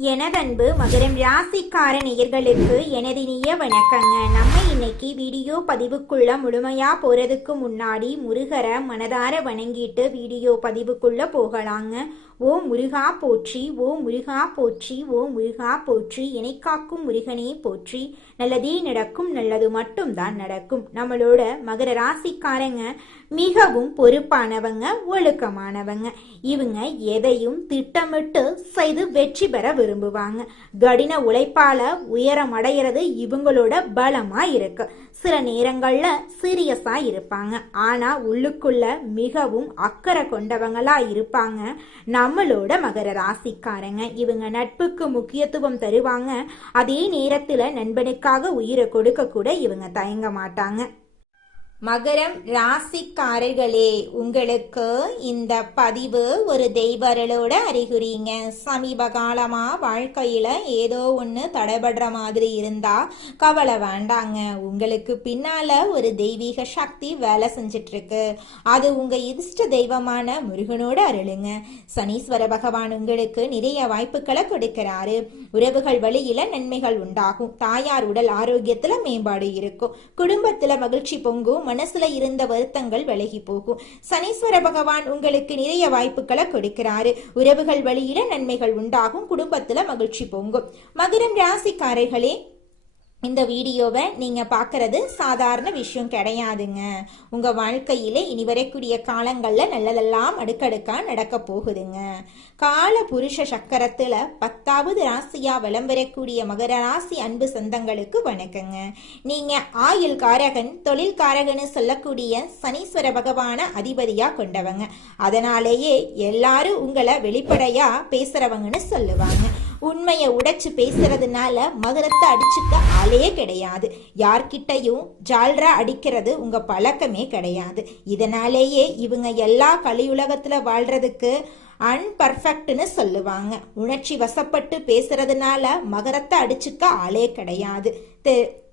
எனதன்பு மகரம் ராசிக்கார நேயர்களுக்கு எனது இனிய வணக்கங்க. நம்ம இன்னைக்கு வீடியோ பதிவுக்குள்ள முழுமையா போறதுக்கு முன்னாடி முருகரை மனதார வணங்கிட்டு வீடியோ பதிவுக்குள்ள போகலாங்க. ஓ முருகா போற்றி, ஓ முருகா போற்றி, ஓ முருகா போற்றி, என்னை காக்கும் முருகனே போற்றி. நல்லதே நடக்கும், நல்லது மட்டும்தான் நடக்கும். நம்மளோட மகர ராசிக்காரங்க மிகவும் பொறுப்பானவங்க, ஒழுக்கமானவங்க. இவங்க எதையும் திட்டமிட்டு செய்து வெற்றி பெற விரும்புவாங்க. கடின உழைப்பால உயரம் அடைகிறது இவங்களோட பலமா இருக்கு. சில நேரங்கள்ல சீரியஸா இருப்பாங்க, ஆனா உள்ளுக்குள்ள மிகவும் அக்கறை கொண்டவங்களா இருப்பாங்க நம்மளோட மகர ராசிக்காரங்க. இவங்க நட்புக்கு முக்கியத்துவம் தருவாங்க, அதே நேரத்துல நண்பனுக்காக உயிரை கொடுக்க கூட இவங்க தயங்க மாட்டாங்க. மகரம் ராசிக்காரர்களே, உங்களுக்கு இந்த பதிவு ஒரு தெய்வர்களோட அறிகுறிங்க. சமீப காலமா வாழ்க்கையில ஏதோ ஒன்று தடைபடுற மாதிரி இருந்தா கவலை வேண்டாங்க. உங்களுக்கு பின்னால ஒரு தெய்வீக சக்தி வேலை செஞ்சிட்டு இருக்கு. அது உங்க இஷ்ட தெய்வமான முருகனோட அருளுங்க. சனீஸ்வர பகவான் உங்களுக்கு நிறைய வாய்ப்புகளை கொடுக்கிறாரு. உறவுகள் வழியில நன்மைகள் உண்டாகும். தாயார் உடல் ஆரோக்கியத்துல மேம்பாடு இருக்கும். குடும்பத்துல மகிழ்ச்சி பொங்கும். மனசுல இருந்த வருத்தங்கள் விலகி போகும். சனீஸ்வர பகவான் உங்களுக்கு நிறைய வாய்ப்புகளை கொடுக்கிறாரு. உறவுகள் வழியில நன்மைகள் உண்டாகும். குடும்பத்துல மகிழ்ச்சி பொங்கும். மகரம் ராசிக்காரர்களே, இந்த வீடியோவை நீங்க பார்க்கறது சாதாரண விஷயம் கிடையாதுங்க. உங்க வாழ்க்கையில இனி வரக்கூடிய காலங்கள்ல நல்லதெல்லாம் அடுக்கடுக்கா நடக்க போகுதுங்க. கால புருஷ சக்கரத்துல 10வது ராசியா விளம்பரக்கூடிய மகர ராசி அன்பு சொந்தங்களுக்கு வணக்கங்க. நீங்க ஆயுள் காரகன், தொழில் காரகன்னு சொல்லக்கூடிய சனீஸ்வர பகவான அதிபதியா கொண்டவங்க. அதனாலேயே எல்லாரும் உங்களை வெளிப்படையா பேசுறவங்கன்னு சொல்லுவாங்க. உண்மையை உடைச்சு பேசுறதுனால மகரத்தை அடிச்சுக்க ஆளே கிடையாது. யார்கிட்டையும் ஜால்ரா அடிக்கிறது உங்க பழக்கமே கிடையாது. இதனாலேயே இவங்க எல்லா கலியுலகத்துல வாழ்றதுக்கு அன்பர்ஃபெக்ட்னு சொல்லுவாங்க. உணர்ச்சி வசப்பட்டு பேசுறதுனால மகரத்தை அடிச்சுக்க ஆளே கிடையாது.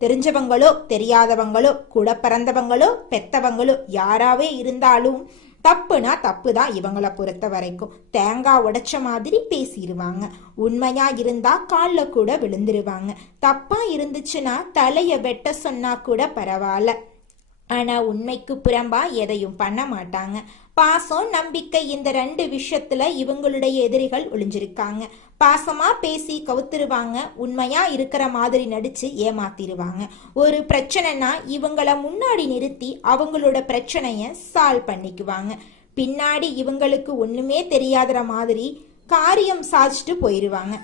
தெரிஞ்சவங்களோ தெரியாதவங்களோ கூட பிறந்தவங்களோ பெத்தவங்களோ யாராவே இருந்தாலும் தப்புனா தப்பு தான். இவங்களை பொறுத்த வரைக்கும் தேங்காய் உடைச்ச மாதிரி பேசிடுவாங்க. உண்மையா இருந்தா காலில் கூட விழுந்துருவாங்க. தப்பா இருந்துச்சுன்னா தலைய வெட்ட சொன்னா கூட பரவாயில்ல, ஆனா உண்மைக்கு புறம்பா எதையும் பண்ண மாட்டாங்க. பாசம், நம்பிக்கை, இந்த 2 விஷயத்துல இவங்களுடைய எதிரிகள் ஒளிஞ்சிருக்காங்க. பாசமா பேசி கவுத்துருவாங்க. உண்மையா இருக்கிற மாதிரி நடிச்சு ஏமாத்திருவாங்க. ஒரு பிரச்சனைனா இவங்கள முன்னாடி நிறுத்தி அவங்களோட பிரச்சனைய சால்வ் பண்ணிக்குவாங்க. பின்னாடி இவங்களுக்கு ஒண்ணுமே தெரியாத மாதிரி காரியம் சாதிச்சுட்டு போயிருவாங்க.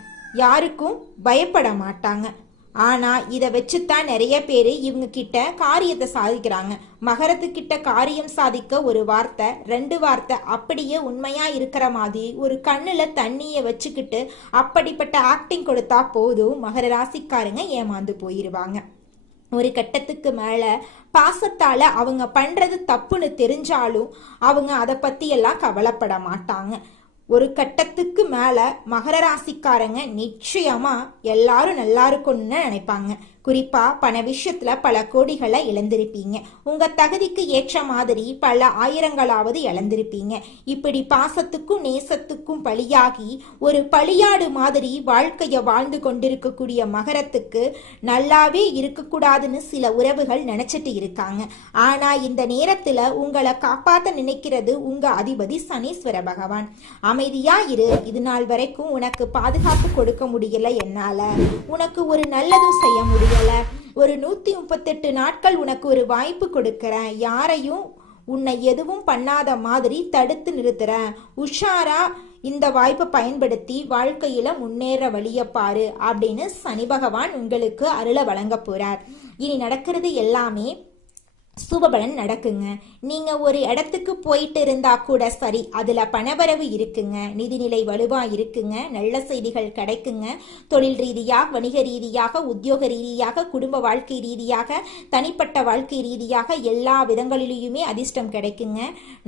யாருக்கும் பயப்பட மாட்டாங்க. ஆனா இதை வச்சுத்தான் நிறைய பேரு இவங்க கிட்ட காரியத்தை சாதிக்கிறாங்க. மகரத்துக்கிட்ட காரியம் சாதிக்க ஒரு வார்த்தை 2 வார்த்தை அப்படியே உண்மையா இருக்கிற மாதிரி ஒரு கண்ணுல தண்ணிய வச்சுக்கிட்டு அப்படிப்பட்ட ஆக்டிங் கொடுத்தா போதும் மகர ராசிக்காரங்க ஏமாந்து போயிருவாங்க. ஒரு கட்டத்துக்கு மேல பாசத்தால அவங்க பண்றது தப்புன்னு தெரிஞ்சாலும் அவங்க அதை பத்தி எல்லாம் கவலைப்பட மாட்டாங்க. ஒரு கட்டத்துக்கு மேல மகர ராசிக்காரங்க நிச்சயமா எல்லாரும் நல்லா இருக்கும்னு நினைப்பாங்க. குறிப்பா பண விஷயத்துல பல கோடிகளை இழந்திருப்பீங்க. உங்க தகுதிக்கு ஏற்ற மாதிரி பல ஆயிரங்களாவது இழந்திருப்பீங்க. இப்படி பாசத்துக்கும் நேசத்துக்கும் பலியாகி ஒரு பலியாடு மாதிரி வாழ்க்கைய வாழ்ந்து கொண்டிருக்கக்கூடிய மகரத்துக்கு நல்லாவே இருக்கக்கூடாதுன்னு சில உறவுகள் நினைச்சிட்டு இருக்காங்க. ஆனா இந்த நேரத்துல உங்களை காப்பாத்த நினைக்கிறது உங்க அதிபதி சனீஸ்வர பகவான். அமைதியா இரு, இது நாள் வரைக்கும் உனக்கு பாதுகாப்பு கொடுக்க முடியல என்னால, உனக்கு ஒரு நல்லதும் செய்ய முடியும், ஒரு 138 நாட்கள் உனக்கு ஒரு வாய்ப்பு கொடுக்கறேன், யாரையும் உன்னை எதுவும் பண்ணாத மாதிரி தடுத்து நிறுத்துறேன், உஷாரா இந்த வாய்ப்பை பயன்படுத்தி வாழ்க்கையில முன்னேற வழிய பாரு அப்படின்னு சனி பகவான் உங்களுக்கு அருளை வழங்க போறார். இனி நடக்கிறது எல்லாமே சுபபலன் நடக்குங்க. நீங்க ஒரு இடத்துக்கு போயிட்டு இருந்தா கூட சரி, அதுல பணவரவு இருக்குங்க, நிதிநிலை வலுவா இருக்குங்க, நல்ல செய்திகள் கிடைக்குங்க. தொழில் ரீதியாக, வணிக ரீதியாக, உத்தியோக ரீதியாக, குடும்ப வாழ்க்கை ரீதியாக, தனிப்பட்ட வாழ்க்கை ரீதியாக எல்லா விதங்களிலுமே அதிர்ஷ்டம் கிடைக்குங்க.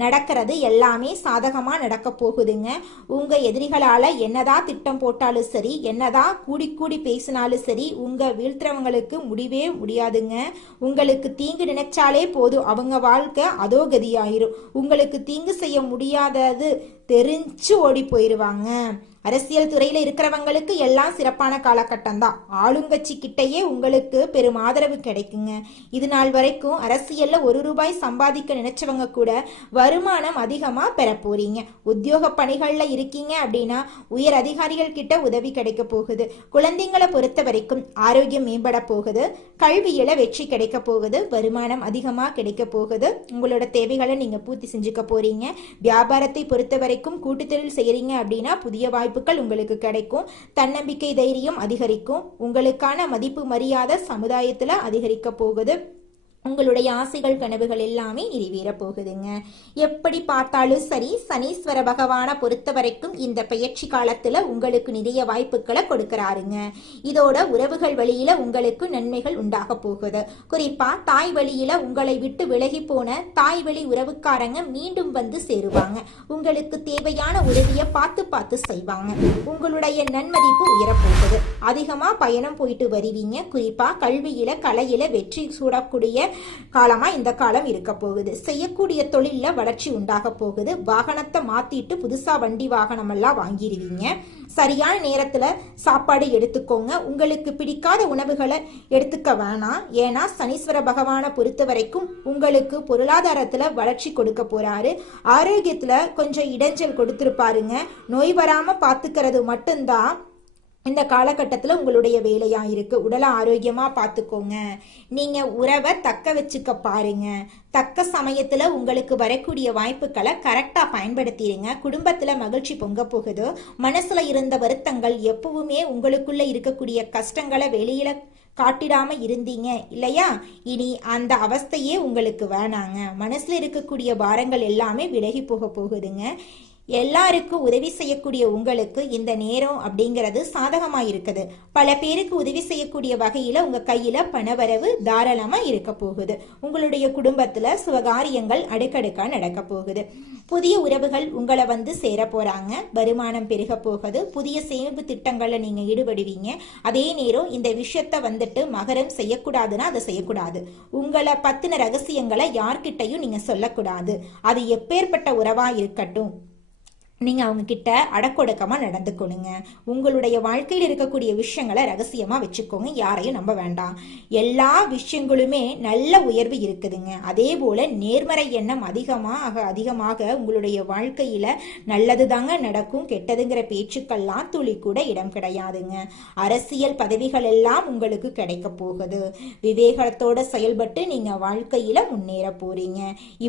நடக்கிறது எல்லாமே சாதகமா நடக்க போகுதுங்க. உங்க எதிரிகளால என்னதான் திட்டம் போட்டாலும் சரி, என்னதான் கூடி கூடி பேசினாலும் சரி, உங்க வீழ்த்துறவங்களுக்கு முடிவே முடியாதுங்க. உங்களுக்கு தீங்கு நினைச்சாலே போதும் அவங்க வாழ்க்கை அதோ கதியாயிரும். உங்களுக்கு தீங்கு செய்ய முடியாதது தெரிஞ்சு ஓடி போயிருவாங்க. அரசியல் துறையில இருக்கிறவங்களுக்கு எல்லாம் சிறப்பான காலகட்டம் தான். ஆளுங்கட்சி கிட்டையே உங்களுக்கு பெரும் ஆதரவு கிடைக்குங்க. இது நாள் வரைக்கும் அரசியல்ல ₹1 சம்பாதிக்க நினைச்சவங்க கூட வருமானம் அதிகமா பெற போறீங்க. உத்தியோக பணிகள்ல இருக்கீங்க அப்படின்னா உயர் அதிகாரிகள் கிட்ட உதவி கிடைக்க போகுது. குழந்தைங்களை பொறுத்த வரைக்கும் ஆரோக்கியம் மேம்பட போகுது. கல்வியில வெற்றி கிடைக்க போகுது. வருமானம் அதிகமா கிடைக்க போகுது. உங்களோட தேவைகளை நீங்க பூர்த்தி செஞ்சுக்க போறீங்க. வியாபாரத்தை பொறுத்த வரைக்கும் கூட்டுத்தொழில் செய்யறீங்க அப்படின்னா புதிய வாய்ப்புகள் உங்களுக்கு கிடைக்கும். தன்னம்பிக்கை தைரியம் அதிகரிக்கும். உங்களுக்கான மதிப்பு மரியாதை சமுதாயத்துல அதிகரிக்க போகுது. உங்களுடைய ஆசைகள் கனவுகள் எல்லாமே நிறைவேற போகுதுங்க. எப்படி பார்த்தாலும் சரி, சனீஸ்வர பகவானை பொறுத்த வரைக்கும் இந்த பெயர்ச்சி காலத்துல உங்களுக்கு நிறைய வாய்ப்புகளை கொடுக்கறாருங்க. இதோட உறவுகள் வழியில உங்களுக்கு நன்மைகள் உண்டாக போகுது. குறிப்பா தாய் வழியில உங்களை விட்டு விலகி போன தாய் வழி உறவுக்காரங்க மீண்டும் வந்து சேருவாங்க. உங்களுக்கு தேவையான உதவியை பார்த்து செய்வாங்க. உங்களுடைய நன்மதிப்பு உயரப்போகுது. அதிகமா பயணம் போயிட்டு வருவீங்க. குறிப்பா கல்வியில கலையில வெற்றி சூடக்கூடிய காலமா இந்த காலம் இருக்க போகுது. செய்யக்கூடிய தொழில வளர்ச்சி உண்டாக போகுது. வாகனத்தை மாத்திட்டு புதுசா வண்டி வாகனம் எல்லாம் வாங்கிடுவீங்க. சரியான நேரத்துல சாப்பாடு எடுத்துக்கோங்க. உங்களுக்கு பிடிக்காத உணவுகளை எடுத்துக்க வேணாம். ஏன்னா சனீஸ்வர பகவானை பொறுத்த வரைக்கும் உங்களுக்கு பொருளாதாரத்துல வளர்ச்சி கொடுக்க போறாரு. ஆரோக்கியத்துல கொஞ்சம் இடைஞ்சல் கொடுத்திருப்பாருங்க. நோய் வராம பாத்துக்கிறது மட்டும்தான் இந்த காலகட்டத்தில் உங்களுடைய வேலையா இருக்கு. உடலை ஆரோக்கியமா பார்த்துக்கோங்க. நீங்க உறவை தக்க வச்சுக்க பாருங்க. தக்க சமயத்துல உங்களுக்கு வரக்கூடிய வாய்ப்புகளை கரெக்டா பயன்படுத்திடுங்க. குடும்பத்துல மகிழ்ச்சி பொங்க போகுது. மனசுல இருந்த வருத்தங்கள், எப்பவுமே உங்களுக்குள்ள இருக்கக்கூடிய கஷ்டங்களை வெளியில காட்டிடாம இருந்தீங்க இல்லையா, இனி அந்த அவஸ்தையே உங்களுக்கு வேணாங்க. மனசுல இருக்கக்கூடிய பாரங்கள் எல்லாமே விலகி போக போகுதுங்க. எல்லாருக்கும் உதவி செய்யக்கூடிய உங்களுக்கு இந்த நேரம் அப்படிங்கிறது சாதகமா இருக்குது. பல பேருக்கு உதவி செய்யக்கூடிய வகையில உங்க கையில பணவரவு தாராளமா இருக்க போகுது. உங்களுடைய குடும்பத்துல சுபகாரியங்கள் அடுக்கடுக்கா நடக்க போகுது. புதிய உறவுகள் உங்களை வந்து சேர போறாங்க. வருமானம் பெருக போகுது. புதிய சேமிப்பு திட்டங்கள்ல நீங்க ஈடுபடுவீங்க. அதே நேரம் இந்த விஷயத்த வந்துட்டு மகரம் செய்யக்கூடாதுன்னா அதை செய்யக்கூடாது. உங்களை பத்தின ரகசியங்களை யார்கிட்டையும் நீங்க சொல்லக்கூடாது. அது எப்பேற்பட்ட உறவா இருக்கட்டும், நீங்க அவங்க கிட்ட அடக்கொடுக்கமா நடந்துக்கணுங்க. உங்களுடைய வாழ்க்கையில் இருக்கக்கூடிய விஷயங்களை ரகசியமா வச்சுக்கோங்க. யாரையும் நம்ப வேண்டாம். எல்லா விஷயங்களுமே நல்ல உயர்வு இருக்குதுங்க. அதே போல நேர்மறை எண்ணம் அதிகமாக உங்களுடைய வாழ்க்கையில நல்லது தாங்க நடக்கும். கெட்டதுங்கிற பேச்சுக்கள்லாம் துளி கூட இடம் கிடையாதுங்க. அரசியல் பதவிகள் எல்லாம் உங்களுக்கு கிடைக்க போகுது. விவேகத்தோட செயல்பட்டு நீங்க வாழ்க்கையில முன்னேற போறீங்க.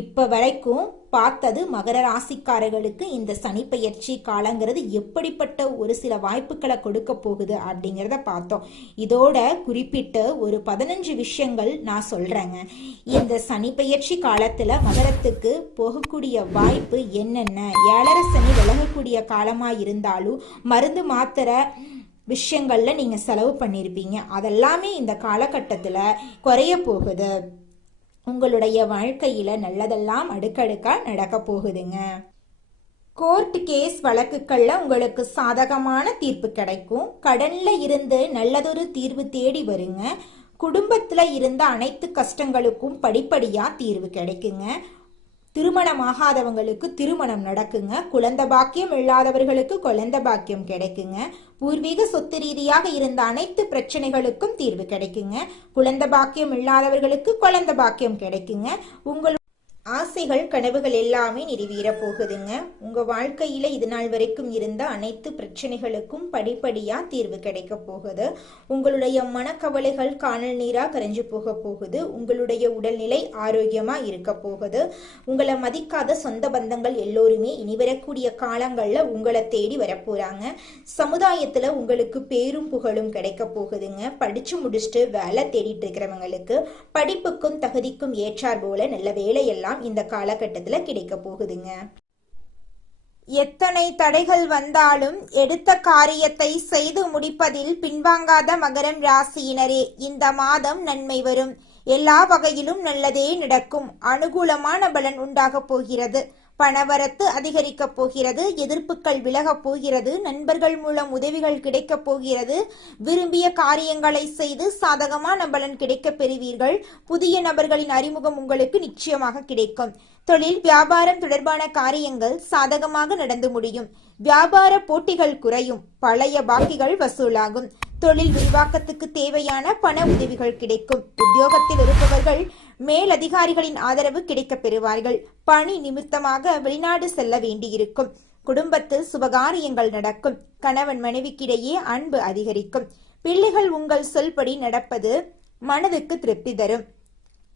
இப்ப வரைக்கும் பார்த்தது மகர ராசிக்காரர்களுக்கு இந்த சனி பெயர்ச்சி காலங்கிறது எப்படிப்பட்ட ஒரு சில வாய்ப்புகளை கொடுக்க போகுது அப்படிங்கிறத பார்த்தோம். இதோட குறிப்பிட்டு ஒரு 15 விஷயங்கள் நான் சொல்றேங்க. இந்த சனி பெயர்ச்சி காலத்துல மகரத்துக்கு போகக்கூடிய வாய்ப்பு என்னென்ன, 7.5 சனி விலகக்கூடிய காலமா இருந்தாலும் மருந்து மாத்திரை விஷயங்கள்ல நீங்க செலவு பண்ணியிருப்பீங்க. அதெல்லாமே இந்த காலகட்டத்துல குறைய போகுது. உங்களுடைய வாழ்க்கையில நல்லதெல்லாம் அடுக்கடுக்கா நடக்க போகுதுங்க. கோர்ட் கேஸ் வழக்குகள்ல உங்களுக்கு சாதகமான தீர்ப்பு கிடைக்கும். கடன்ல இருந்து நல்லதொரு தீர்வு தேடி வருங்க. குடும்பத்துல இருந்த அனைத்து கஷ்டங்களுக்கும் படிப்படியா தீர்வு கிடைக்குங்க. திருமணமாகாதவங்களுக்கு திருமணம் நடக்குங்க. குழந்தை பாக்கியம் இல்லாதவர்களுக்கு குழந்தை பாக்கியம் கிடைக்குங்க. பூர்வீக சொத்து ரீதியாக இருந்த அனைத்து பிரச்சனைகளுக்கும் தீர்வு கிடைக்குங்க. குழந்தை பாக்கியம் இல்லாதவர்களுக்கு குழந்தை பாக்கியம் கிடைக்குங்க. உங்கள் ஆசைகள் கனவுகள் எல்லாமே நிறைவேற போகுதுங்க. உங்க வாழ்க்கையில இது நாள் வரைக்கும் இருந்த அனைத்து பிரச்சனைகளுக்கும் படிப்படியா தீர்வு கிடைக்க போகுது. உங்களுடைய மனக்கவலைகள் காணல் நீரா கரைஞ்சு போக போகுது. உங்களுடைய உடல்நிலை ஆரோக்கியமா இருக்க போகுது. உங்களை மதிக்காத சொந்த பந்தங்கள் எல்லோருமே இனி வரக்கூடிய காலங்கள்ல உங்களை தேடி வரப்போறாங்க. சமுதாயத்துல உங்களுக்கு பேரும் புகழும் கிடைக்க போகுதுங்க. படிச்சு முடிச்சுட்டு வேலை தேடிட்டு இருக்கிறவங்களுக்கு படிப்புக்கும் தகுதிக்கும் ஏற்றார் போல நல்ல வேலையெல்லாம் இந்த காலகட்டத்தில் கிடைக்க போகுதுங்க. எத்தனை தடைகள் வந்தாலும் எடுத்த காரியத்தை செய்து முடிப்பதில் பின்வாங்காத மகரம் ராசியினரே, இந்த மாதம் நன்மை வரும். எல்லா வகையிலும் நல்லதே நடக்கும். அனுகூலமான பலன் உண்டாக போகிறது. பணவரத்து அதிகரிக்க போகிறது. எதிர்ப்புகள் விலக போகிறது. நண்பர்கள் மூலம் உதவிகள் கிடைக்க போகிறது. விரும்பிய காரியங்களை செய்து சாதகமான பலன் கிடைக்க பெறுவீர்கள். புதிய நபர்களின் அறிமுகம் உங்களுக்கு நிச்சயமாக கிடைக்கும். தொழில் வியாபாரம் தொடர்பான காரியங்கள் சாதகமாக நடந்து முடியும். வியாபார போட்டிகள் குறையும். பழைய பாக்கிகள் வசூலாகும். தொழில் விரிவாக்கத்துக்கு தேவையான பண உதவிகள் கிடைக்கும். உத்தியோகத்தில் இருப்பவர்கள் மேலதிகாரிகளின் ஆதரவு கிடைக்கப் பெறுவார்கள். பணி நிமித்தமாக வெளிநாடு செல்ல வேண்டியிருக்கும். குடும்பத்தில் சுபகாரியங்கள் நடக்கும். கணவன் மனைவிக்கிடையே அன்பு அதிகரிக்கும். பிள்ளைகள் உங்கள் சொல்படி நடப்பது மனதுக்கு திருப்தி தரும்.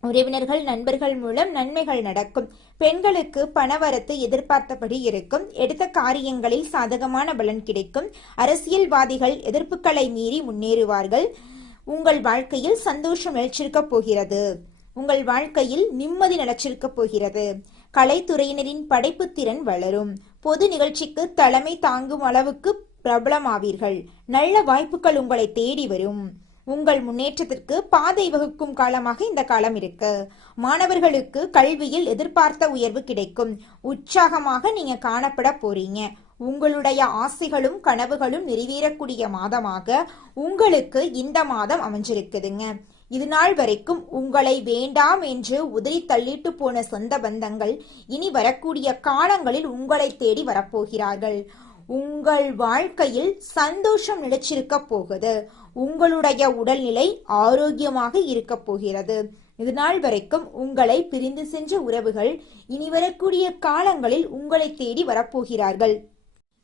உறவினர்கள் நண்பர்கள் மூலம் நன்மைகள் நடக்கும். பெண்களுக்கு பணவரத்து எதிர்பார்த்தபடி இருக்கும். எடுத்த காரியங்களில் சாதகமான பலன் கிடைக்கும். அரசியல்வாதிகள் எதிர்ப்புகளை மீறி முன்னேறுவார்கள். உங்கள் வாழ்க்கையில் சந்தோஷம் நிலைச்சிருக்க போகிறது. உங்கள் வாழ்க்கையில் நிம்மதி நிலைச்சிருக்க போகிறது. கலைத்துறையினரின் படைப்பு திறன் வளரும். பொது நிகழ்ச்சிக்கு தலைமை தாங்கும் அளவுக்கு பிரபலமாவீர்கள். நல்ல வாய்ப்புகள் உங்களை தேடி வரும். உங்கள் முன்னேற்றத்திற்கு பாதை வகுக்கும் காலமாக இந்த காலம் இருக்கு. மாணவர்களுக்கு கல்வியில் எதிர்பார்த்த உயர்வு கிடைக்கும். உற்சாகமாக நீங்க காணப்பட போறீங்க. உங்களுடைய ஆசைகளும் கனவுகளும் நிறைவேறக்கூடிய மாதமாக உங்களுக்கு இந்த மாதம் அமைஞ்சிருக்குதுங்க. இது நாள் வரைக்கும் உங்களை வேண்டாம் என்று உதறி தள்ளிட்டு போன சொந்த பந்தங்கள் இனி வரக்கூடிய காலங்களில் உங்களை தேடி வரப்போகிறார்கள். உங்கள் வாழ்க்கையில் சந்தோஷம் நிலைச்சிருக்க போகுது. உங்களுடைய உடல்நிலை ஆரோக்கியமாக இருக்க போகிறது. இது நாள் வரைக்கும் உங்களை பிரிந்து சென்ற உறவுகள் இனி வரக்கூடிய காலங்களில் உங்களை தேடி வரப்போகிறார்கள்.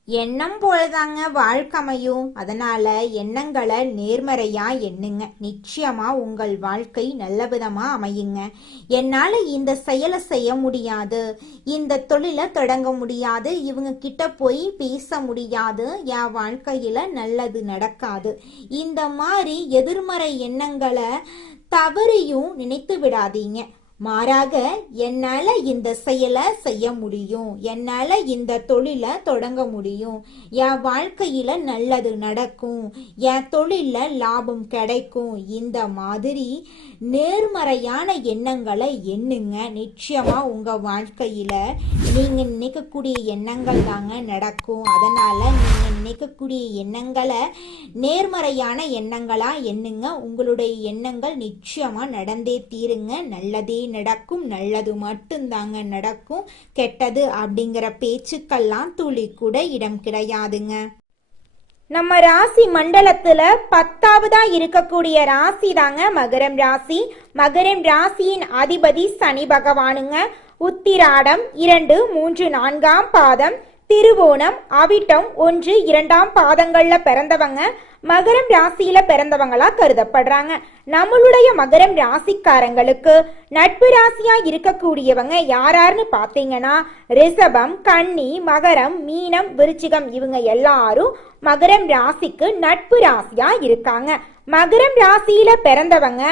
எண்ணம் போலதாங்க வாழ்க்கையும். அதனால எண்ணங்களை நேர்மறையா எண்ணுங்க. நிச்சயமா உங்கள் வாழ்க்கை நல்ல விதமா அமையுங்க. என்னால இந்த செயலை செய்ய முடியாது, இந்த தொழிலை தொடங்க முடியாது, இவங்க கிட்ட போய் பேச முடியாது, என் வாழ்க்கையில நல்லது நடக்காது, இந்த மாதிரி எதிர்மறை எண்ணங்களை தவறையும் நினைத்து விடாதீங்க. மாறாக என்னால இந்த செயலை செய்ய முடியும், என்னால இந்த தொழிலை தொடங்க முடியும், என் வாழ்க்கையில நல்லது நடக்கும், என் தொழில லாபம் கிடைக்கும், இந்த மாதிரி நேர்மறையான எண்ணங்களை எண்ணுங்க. நிச்சயமா உங்க வாழ்க்கையில நீங்க நினைக்கக்கூடிய எண்ணங்கள் தாங்க நடக்கும். அதனால நீங்க நினைக்கக்கூடிய எண்ணங்களை நேர்மறையான எண்ணங்களா எண்ணுங்க. உங்களுடைய எண்ணங்கள் நிச்சயமா நடந்தே தீருங்க. நல்லதே நடக்கும். நல்லது மட்டும்தாங்க நடக்கும். கெட்டது அப்படிங்கிற பேச்சுக்கெல்லாம் துளி கூட இடம் கிடையாதுங்க. நம்ம ராசி மண்டலத்துல 10வதா இருக்கக்கூடிய ராசி தாங்க மகரம் ராசி. மகரம் ராசியின் அதிபதி சனி பகவானுங்க. உத்திராடம் 2, 3, 4ஆம் பாதம், திருவோணம், அவிட்டம் 1, 2ஆம் பாதங்கள்ல பிறந்தவங்க மகரம் ராசியில பிறந்தவங்களா கருதப்படுறாங்க. நம்மளுடைய மகரம் ராசிக்காரங்களுக்கு நட்பு ராசியா இருக்கக்கூடியவங்க யாராருன்னு பாத்தீங்கன்னா ரிஷபம், கன்னி, மகரம், மீனம், விருச்சிகம் இவங்க எல்லாரும் மகரம் ராசிக்கு நட்பு ராசியா இருக்காங்க. மகரம் ராசியில பிறந்தவங்க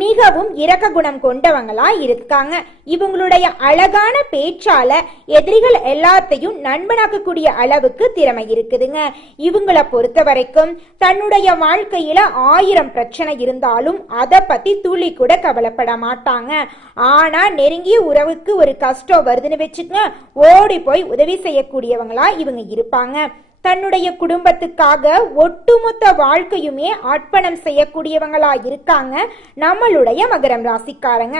மிகவும் இரக்க குணம் கொண்டவங்களா இருக்காங்க. இவங்களுடைய அழகான பேச்சால எதிரிகள் எல்லாத்தையும் நண்பனாக்கக்கூடிய அளவுக்கு திறமை இருக்குதுங்க. இவங்களை பொறுத்த வரைக்கும் தன்னுடைய வாழ்க்கையில 1000 பிரச்சனை இருந்தாலும் அதை பத்தி துளி கூட கவலைப்பட மாட்டாங்க. ஆனா நெருங்கிய உறவுக்கு ஒரு கஷ்டம் வருதுன்னு வச்சுக்கங்க, ஓடி போய் உதவி செய்யக்கூடியவங்களா இவங்க இருப்பாங்க. தன்னுடைய குடும்பத்துக்காக ஒட்டுமொத்த வாழ்க்கையுமே அர்ப்பணம் செய்யக்கூடியவங்களா இருக்காங்க நம்மளுடைய மகரம் ராசிக்காரங்க.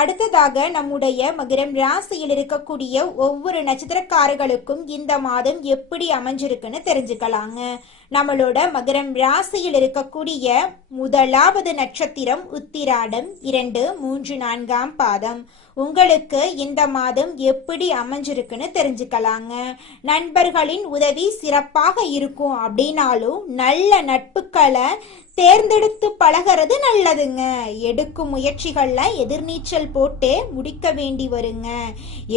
அடுத்ததாக நம்முடைய மகரம் ராசியில் இருக்கக்கூடிய ஒவ்வொரு நட்சத்திரக்காரர்களுக்கும் இந்த மாதம் எப்படி அமைஞ்சிருக்குன்னு தெரிஞ்சுக்கலாங்க. நம்மளோட மகரம் ராசியில் இருக்கக்கூடிய முதலாவது நட்சத்திரம் உத்திராடம் 2, 3, 4ஆம் பாதம். உங்களுக்கு இந்த மாதம் எப்படி அமைஞ்சிருக்குன்னு தெரிஞ்சுக்கலாங்க. நண்பர்களின் உதவி சிறப்பாக இருக்கும் அப்படின்னாலும் நல்ல நட்புகளை தேர்ந்தெடுத்து பழகிறது நல்லதுங்க. எடுக்கும் முயற்சிகள்ல எதிர்நீச்சல் போட்டே முடிக்க வேண்டி வருங்க.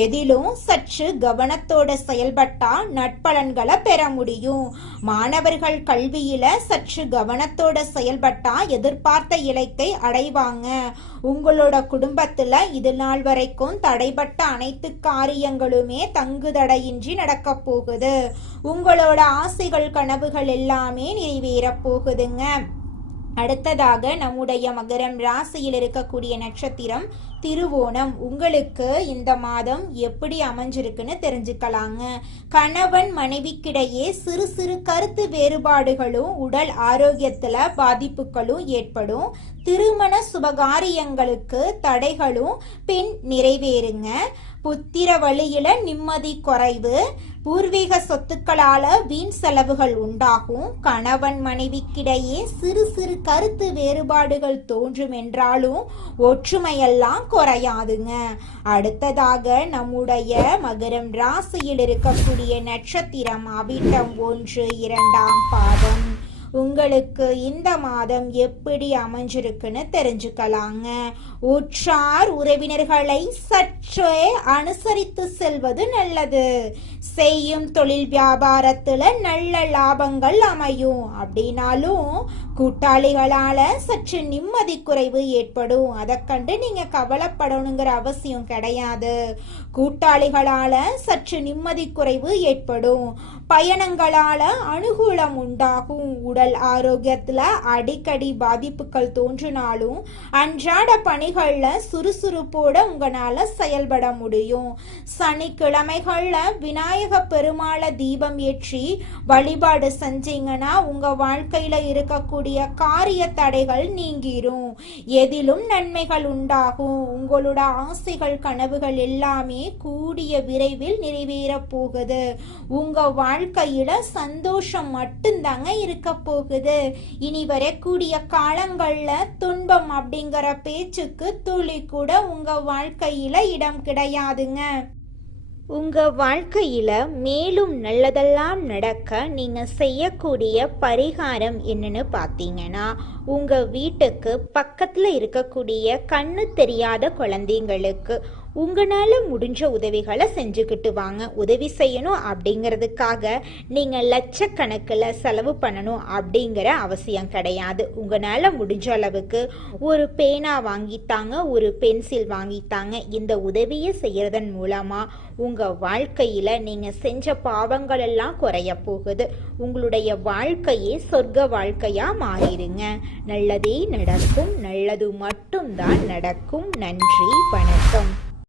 எதிலும் சற்று கவனத்தோட செயல்பட்டா நட்பலன்களை பெற முடியும். மாணவர்கள் கல்வியில சற்று கவனத்தோட செயல்பட்டா எதிர்பார்த்த இலக்கை அடைவாங்க. உங்களோட குடும்பத்துல இது நாள் வரைக்கும் தடைபட்ட அனைத்து காரியங்களுமே தங்குதடையின்றி நடக்க போகுது. உங்களோட ஆசைகள் கனவுகள் எல்லாமே நிறைவேற போகுதுங்க. அடுத்ததாக நம்முடைய மகரம் ராசியில் இருக்கக்கூடிய நட்சத்திரம் திருவோணம். உங்களுக்கு இந்த மாதம் எப்படி அமைஞ்சிருக்குன்னு தெரிஞ்சுக்கலாங்க. கணவன் மனைவிக்கிடையே சிறு சிறு கருத்து வேறுபாடுகளும் உடல் ஆரோக்கியத்துல பாதிப்புகளும் ஏற்படும். திருமண சுபகாரியங்களுக்கு தடைகளும் பின் நிறைவேறுங்க. புத்திர வழியில நிம்மதி குறைவு, பூர்வீக சொத்துக்களால வீண் செலவுகள் உண்டாகும், கணவன் மனைவிக்கிடையே சிறு சிறு கருத்து வேறுபாடுகள் தோன்றும் என்றாலும் ஒற்றுமையெல்லாம் குறையாதுங்க. அடுத்ததாக நம்முடைய மகரம் ராசியில் இருக்கக்கூடிய நட்சத்திரம் அவிட்டம் 1, 2ஆம் பாதம். உங்களுக்கு இந்த மாதம் எப்படி அமைஞ்சிருக்குன்னு தெரிஞ்சுக்கலாங்க. உற்றார் உறவினர்களை சற்றே அனுசரித்து செல்வது நல்லது. செய்யும் தொழில் வியாபாரத்துல நல்ல லாபங்கள் அமையும். அப்படின்னாலும் கூட்டாளிகளால சற்று நிம்மதி குறைவு ஏற்படும். அதை கண்டு நீங்க கவலைப்படணுங்கிற அவசியம் கிடையாது. கூட்டாளிகளால சற்று நிம்மதி குறைவு ஏற்படும். பயணங்களால அனுகூலம் உண்டாகும். உடல் ஆரோக்கியத்துல அடிக்கடி பாதிப்புகள் தோன்றினாலும் அன்றாட பணிகள்ல சுறுசுறுப்போட உங்களால செயல்பட முடியும். சனிக்கிழமைகள்ல விநாயக பெருமாள தீபம் ஏற்றி வழிபாடு செஞ்சீங்கன்னா உங்க வாழ்க்கையில இருக்கக்கூடிய காரிய தடைகள் நீங்கிரும். எதிலும் நன்மைகள் உண்டாகும். உங்களோட ஆசைகள் கனவுகள் எல்லாமே கூடிய விரைவில் நிறைவேற போகுது. உங்க வாழ்க்கையில சந்தோஷம் மட்டும்தாங்க இருக்க போகுது. இனி வரக்கூடிய காலங்கள்ல துன்பம் அப்படிங்கிற பேச்சுக்கு துளி கூட உங்க வாழ்க்கையில இடம் கிடையாதுங்க. உங்க வாழ்க்கையில மேலும் நல்லதெல்லாம் நடக்க நீங்க செய்யக்கூடிய பரிகாரம் என்னன்னு பார்த்தீங்கன்னா, உங்க வீட்டுக்கு பக்கத்துல இருக்கக்கூடிய கண்ணு தெரியாத குழந்தைங்களுக்கு உங்களால முடிஞ்ச உதவிகளை செஞ்சுக்கிட்டு வாங்க. உதவி செய்யணும் அப்படிங்கிறதுக்காக நீங்க லட்சக்கணக்கில் செலவு பண்ணணும் அப்படிங்கிற அவசியம் கிடையாது. உங்களால முடிஞ்ச அளவுக்கு ஒரு பேனா வாங்கித்தாங்க, ஒரு பென்சில் வாங்கித்தாங்க. இந்த உதவியை செய்யறதன் மூலமா உங்க வாழ்க்கையில நீங்க செஞ்ச பாவங்கள் எல்லாம் குறைய போகுது. உங்களுடைய வாழ்க்கையே சொர்க்க வாழ்க்கையா மாறிடுங்க. நல்லதே நடக்கும். நல்லது மட்டும்தான் நடக்கும். நன்றி, வணக்கம்.